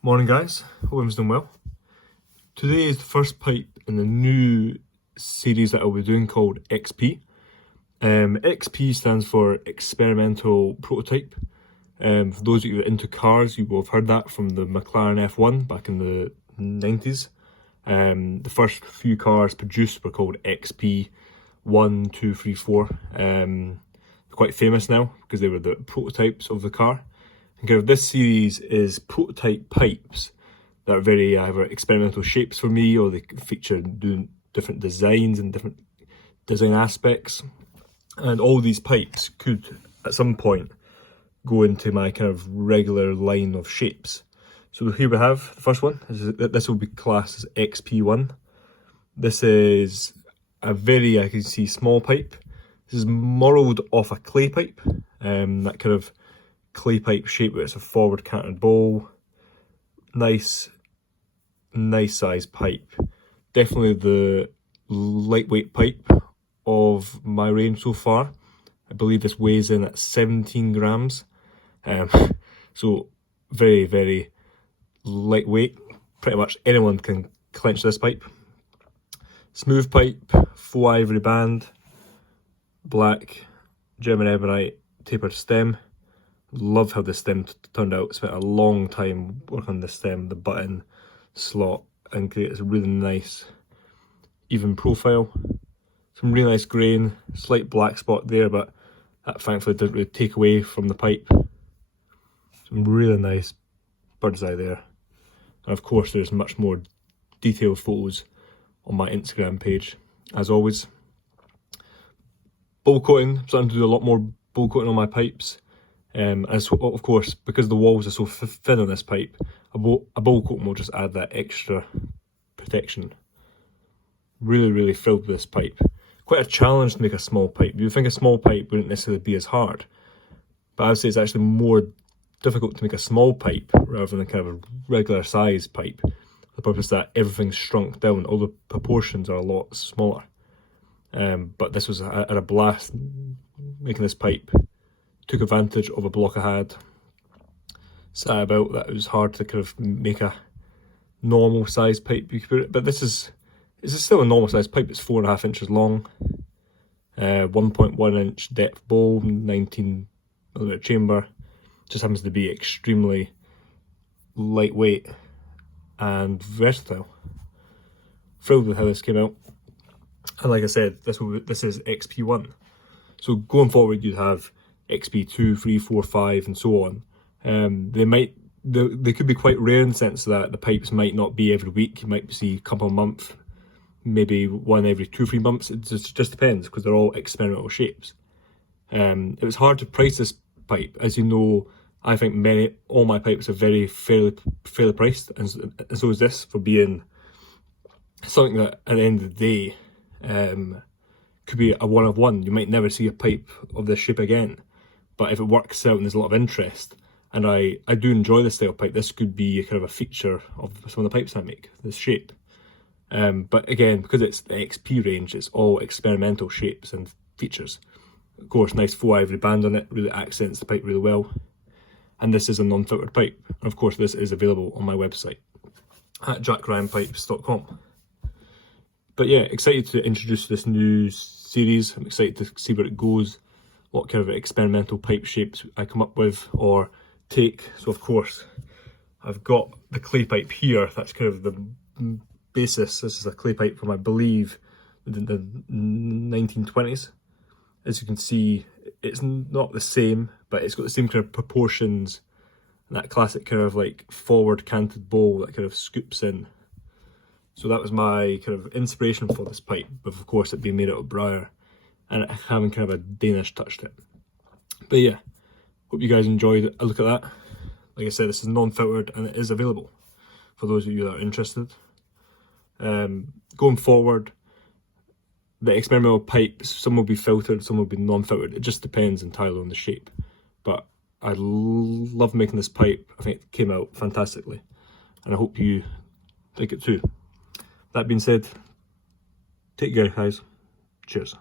Morning guys, hope everyone's doing well. Today is the first pipe in the new series that I'll be doing called XP. XP stands for Experimental Prototype. For those of you into cars, you will have heard that from the McLaren F1 back in the 90s. The first few cars produced were called XP1, 2, 3, 4. They're quite famous now because they were the prototypes of the car. And kind of this series is prototype pipes that are very either experimental shapes for me, or they feature doing different designs and different design aspects. And all these pipes could at some point go into my kind of regular line of shapes. So here we have the first one. This will be classed as XP1. This is a very, I can see, small pipe. This is modelled off a clay pipe, that kind of clay pipe shape where it's a forward canted bowl. Nice size pipe. Definitely the lightweight pipe of my range so far. I believe this weighs in at 17 grams. So very lightweight. Pretty much anyone can clench this pipe. Smooth pipe, faux ivory band, black German ebonite tapered stem. Love how the stem turned out. Spent a long time working on the stem, the button, slot, and create a really nice even profile. Some really nice grain, slight black spot there, but that thankfully didn't really take away from the pipe. Some really nice bird's eye there. And of course there's much more detailed photos on my Instagram page, as always. Bowl coating, I'm starting to do a lot more bowl coating on my pipes. As of course, because the walls are so thin on this pipe, a bowl coating will just add that extra protection. Really thrilled with this pipe. Quite a challenge to make a small pipe. You'd think a small pipe wouldn't necessarily be as hard, but I would say it's actually more difficult to make a small pipe rather than a kind of a regular size pipe. The purpose that everything's shrunk down, all the proportions are a lot smaller. But this was a blast making this pipe. Took advantage of a block I had sat about that it was hard to kind of make a normal size pipe you could put it, but this is still a normal size pipe. It's 4.5 inches long, 1.1 inch depth bowl, 19mm chamber. Just happens to be extremely lightweight and versatile. Thrilled with how this came out. And like I said, this is XP1. So going forward, you'd have XP2, 3, 4, 5, and so on. They could be quite rare in the sense that the pipes might not be every week. You might see a couple a month, maybe one every 2-3 months. It just depends, because they're all experimental shapes. It was hard to price this pipe. As you know, I think all my pipes are very fairly priced, and so is this, for being something that at the end of the day could be a one of one. You might never see a pipe of this shape again. But if it works out and there's a lot of interest, and I do enjoy this style pipe, this could be a kind of a feature of some of the pipes I make, this shape. But again, because it's the XP range, it's all experimental shapes and features. Of course, nice faux ivory band on it, really accents the pipe really well. And this is a non-filtered pipe. And of course, this is available on my website at jackryanpipes.com. But yeah, excited to introduce this new series. I'm excited to see where it goes, what kind of experimental pipe shapes I come up with or take. So of course, I've got the clay pipe here. That's kind of the basis. This is a clay pipe from, I believe, the 1920s. As you can see, it's not the same, but it's got the same kind of proportions, and that classic kind of like forward canted bowl that kind of scoops in. So that was my kind of inspiration for this pipe, but of course it being made out of briar and it having kind of a Danish touch to it. But yeah, hope you guys enjoyed a look at that. Like I said, this is non-filtered and it is available for those of you that are interested. Going forward, the experimental pipes, some will be filtered, some will be non-filtered. It just depends entirely on the shape. But I love making this pipe. I think it came out fantastically, and I hope you like it too. That being said, take care guys. Cheers.